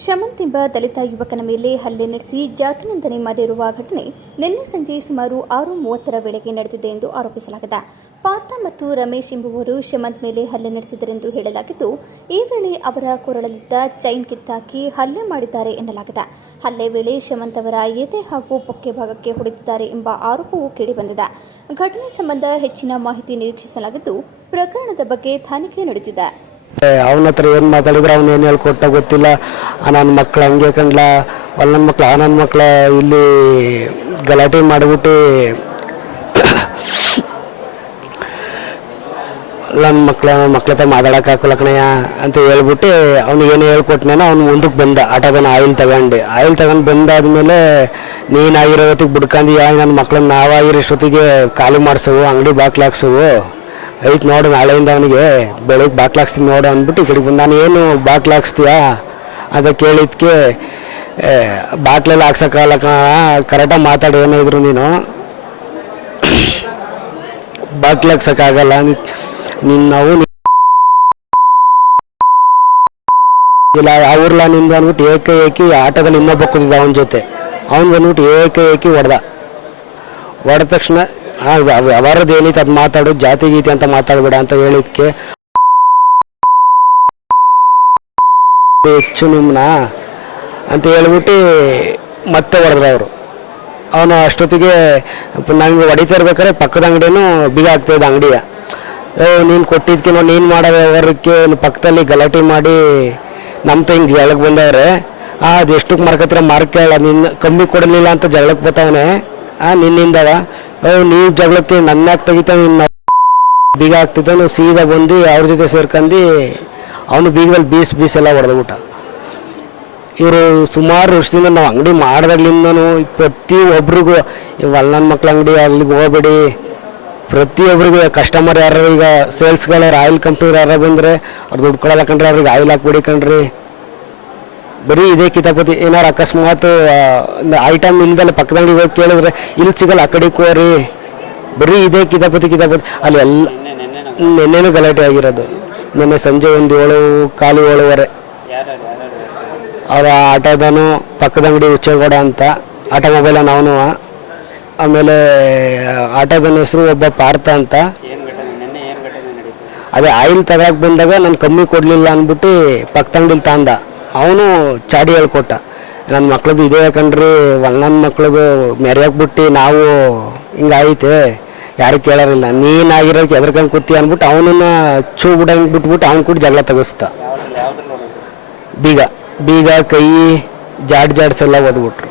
ಶಮಂತ್ ಎಂಬ ದಲಿತ ಯುವಕನ ಮೇಲೆ ಹಲ್ಲೆ ನಡೆಸಿ ಜಾತಿ ನಿಂದನೆ ಮಾಡಿರುವ ಘಟನೆ ನಿನ್ನೆ ಸಂಜೆ ಸುಮಾರು 6:30 ವೇಳೆಗೆ ನಡೆದಿದೆ ಎಂದು ಆರೋಪಿಸಲಾಗಿದೆ. ಪಾರ್ಥ ಮತ್ತು ರಮೇಶ್ ಎಂಬುವರು ಶಮಂತ್ ಮೇಲೆ ಹಲ್ಲೆ ನಡೆಸಿದರೆಂದು ಹೇಳಲಾಗಿದ್ದು, ಈ ವೇಳೆ ಅವರ ಕೊರಳಲ್ಲಿದ್ದ ಚೈನ್ ಕಿತ್ತಾಕಿ ಹಲ್ಲೆ ಮಾಡಿದ್ದಾರೆ ಎನ್ನಲಾಗಿದೆ. ಹಲ್ಲೆ ವೇಳೆ ಶಮಂತ್ ಅವರ ಎದೆ ಹಾಗೂ ಪೊಕ್ಕೆ ಭಾಗಕ್ಕೆ ಹೊಡೆದಿದ್ದಾರೆ ಎಂಬ ಆರೋಪವೂ ಕೇಳಿಬಂದಿದೆ. ಘಟನೆ ಸಂಬಂಧ ಹೆಚ್ಚಿನ ಮಾಹಿತಿ ನಿರೀಕ್ಷಿಸಲಾಗಿದ್ದು, ಪ್ರಕರಣದ ಬಗ್ಗೆ ತನಿಖೆ ನಡೆದಿದೆ. ಅವನ ಹತ್ರ ಏನು ಮಾತಾಡಿದ್ರೆ ಅವನು ಏನು ಹೇಳ್ಕೊಟ್ಟ ಗೊತ್ತಿಲ್ಲ. ನನ್ನ ಮಕ್ಳು ಹಂಗೆ ಕಂಡ್ಲ ನನ್ನ ಮಕ್ಳ ಇಲ್ಲಿ ಗಲಾಟೆ ಮಾಡಿಬಿಟ್ಟು ನನ್ನ ಮಕ್ಳ ಹತ್ರ ಮಾತಾಡೋಕೆ ಹಾಕಲ್ಲ ಕಣಯ್ಯ ಅಂತ ಹೇಳ್ಬಿಟ್ಟು ಅವ್ನಿಗೇನು ಹೇಳ್ಕೊಟ್ನೇನೋ ಅವ್ನು ಮುಂದಕ್ಕೆ ಬಂದ. ಆಟೋದನ್ನ ಆಯಿಲ್ ತಗೊಂಡು ಬಂದಾದ್ಮೇಲೆ ನೀನಾಗಿರೋ ಹೊತ್ತಿಗೆ ಬಿಡ್ಕಂದೀಯ, ನನ್ನ ಮಕ್ಳನ್ನ ನಾವಾಗಿರೋಷ್ಟೊತ್ತಿಗೆ ಖಾಲಿ ಮಾಡಿಸವು, ಅಂಗಡಿ ಬಾಕ್ಲು ಹಾಕ್ಸವು ಐತ್ ನೋಡು, ನಾಳೆಯಿಂದ ಅವನಿಗೆ ಬೆಳಗ್ಗೆ ಬಾಕ್ಲು ಹಾಕ್ಸ್ತೀನಿ ನೋಡು ಅಂದ್ಬಿಟ್ಟು ಈ ಕಡೆಗೆ ಬಂದು, ನಾನು ಏನು ಬಾಕ್ಲು ಹಾಕ್ಸ್ತೀಯಾ ಅಂತ ಕೇಳಿದ್ಕೆ ಬಾಕ್ಲೆಲ್ಲ ಹಾಕ್ಸೋಕ್ಕಲ್ಲ ಕರೆಕ್ಟಾಗಿ ಮಾತಾಡಿ, ಏನಾದ್ರು ನೀನು ಬಾಕ್ಲು ಹಾಕ್ಸೋಕ್ಕಾಗಲ್ಲ ನಾವು ಇಲ್ಲ ಅವ್ರಲ್ಲ ನಿಂದು ಅಂದ್ಬಿಟ್ಟು ಏಕಿ ಆಟೋದಲ್ಲಿ ಇನ್ನೊಬ್ಬ ಕೂತಿದ್ದ ಅವನ ಜೊತೆ. ಅವ್ನು ಬಂದ್ಬಿಟ್ಟು ಏಕಿ ಹೊಡೆದ ತಕ್ಷಣ ಅವರದ್ದು ಏನೈತೆ ಅದು ಮಾತಾಡು, ಜಾತಿ ಗೀತಿ ಅಂತ ಮಾತಾಡ್ಬೇಡ ಅಂತ ಹೇಳಿದ್ಕೆ ಹೆಚ್ಚು ನಿಮ್ಮನ್ನ ಅಂತ ಹೇಳ್ಬಿಟ್ಟು ಮತ್ತೆ ಹೊಡೆದ್ರು ಅವರು. ಅವನು ಅಷ್ಟೊತ್ತಿಗೆ ನನಗೆ ಹೊಡಿತಾ ಇರ್ಬೇಕಾದ್ರೆ ಪಕ್ಕದ ಅಂಗಡಿನೂ ಬೀಗ ಆಗ್ತಾಯಿದ್ದ ಅಂಗಡಿಯ. ನೀನು ಕೊಟ್ಟಿದ್ಕೆ ನೋಡಿ, ನೀನು ಮಾಡೋ ವ್ಯವಹಾರಕ್ಕೆ ಪಕ್ಕದಲ್ಲಿ ಗಲಾಟೆ ಮಾಡಿ ನಮ್ಮ ಹಿಂಗೆ ಜಗಳಕ್ಕೆ ಬಂದವ್ರೆ, ಅದು ಎಷ್ಟಕ್ಕೆ ಮಾರ್ಕತ್ರ ಮಾರ್ಕೇಳ, ನಿನ್ನ ಕಮ್ಮಿ ಕೊಡಲಿಲ್ಲ ಅಂತ ಜಗಳಕ್ಕೆ ಬರ್ತಾವನೆ ನಿನ್ನಿಂದವ. ನೀವು ಜಗಳಕ್ಕೆ ನನ್ನ ಯಾಕೆ ತೆಗಿತಾವ, ನಿನ್ನ ಬೀಗ ಆಗ್ತಿದ್ದ, ನೀವು ಸೀದಾ ಬಂದು ಅವ್ರ ಜೊತೆ ಸೇರ್ಕೊಂಡು ಅವನು ಬೀಗದಲ್ಲಿ ಬೀಸ್ ಎಲ್ಲ ಹೊಡೆದ್ಬಿಟ್ಟ. ಇವರು ಸುಮಾರು ವರ್ಷದಿಂದ ನಾವು ಅಂಗಡಿ ಮಾಡಿದಾಗ್ಲಿಂದನೂ ಪ್ರತಿಯೊಬ್ಬರಿಗೂ ನನ್ನ ಮಕ್ಳ ಅಂಗಡಿ ಅಲ್ಲಿಗೆ ಹೋಗ್ಬೇಡಿ, ಪ್ರತಿಯೊಬ್ಬರಿಗೂ ಕಸ್ಟಮರ್ ಯಾರು ಈಗ ಸೇಲ್ಸ್ಗಳವ್ರು ಆಯಿಲ್ ಕಂಪ್ನಿಯವ್ರು ಯಾರು ಬಂದರೆ ಅವ್ರು ದುಡ್ಡು ಕೊಡಲ್ಲ ಕಣ್ರಿ, ಅವ್ರಿಗೆ ಆಯಿಲ್ ಹಾಕ್ಬಿಡಿ ಕಣ್ರಿ, ಬರೀ ಇದೇ ಕಿತಾಪತಿ. ಏನಾರು ಅಕಸ್ಮಾತ್ ಐಟಮ್ ಇಲ್ದಲ್ಲ ಪಕ್ಕದ ಅಂಗಡಿಗೆ ಹೋಗಿ ಕೇಳಿದ್ರೆ ಇಲ್ಲಿ ಸಿಗಲ್ಲ, ಆ ಕಡೆಗೆ ಹೋರಿ, ಬರೀ ಇದೇ ಕಿತಾಪತಿ. ಅಲ್ಲಿ ಎಲ್ಲ ನೆನ್ನೆನೂ ಗಲಾಟೆ ಆಗಿರೋದು. ನೆನ್ನೆ ಸಂಜೆ 7:15 ಅವರ ಆಟೋದನು ಪಕ್ಕದ ಅಂಗಡಿ ಉಚ್ಚೇಗೌಡ ಅಂತ ಆಟೋಮೊಬೈಲ್ ಅವನು, ಆಮೇಲೆ ಆಟೋದನ ಹೆಸರು ಒಬ್ಬ ಪಾರ್ಥ ಅಂತ. ಅದೇ ಆಯಿಲ್ ತಗೊಳಕ್ಕೆ ಬಂದಾಗ ನಾನು ಕಮ್ಮಿ ಕೊಡಲಿಲ್ಲ ಅಂದ್ಬಿಟ್ಟು ಪಕ್ಕದ ಅಂಗಡಿಲಿ ತಂದ. ಅವನು ಚಾಡಿ ಹೇಳ್ಕೊಟ್ಟ, ನನ್ನ ಮಕ್ಳದ್ದು ಇದೇ ಕಣ್ರಿ, ನನ್ನ ಮಕ್ಳಿಗೂ ಮೆರೆಯಾಕ್ಬಿಟ್ಟು ನಾವು ಹಿಂಗಾಯ್ತೆ, ಯಾರು ಕೇಳೋರಿಲ್ಲ, ನೀನಾಗಿರೋಕ್ಕೆ ಎದ್ರಕಂಗೆ ಕೂತಿ ಅಂದ್ಬಿಟ್ಟು ಅವನನ್ನ ಚೂ ಬಿಡಂಗೆ ಬಿಟ್ಬಿಟ್ಟು ಅವ್ನು ಕೂಡ ಜಗಳ ತೆಗಿಸ್ತ. ಬೀಗ ಕೈ ಜಾಡ್ಸೆಲ್ಲ ಓದ್ಬಿಟ್ರು.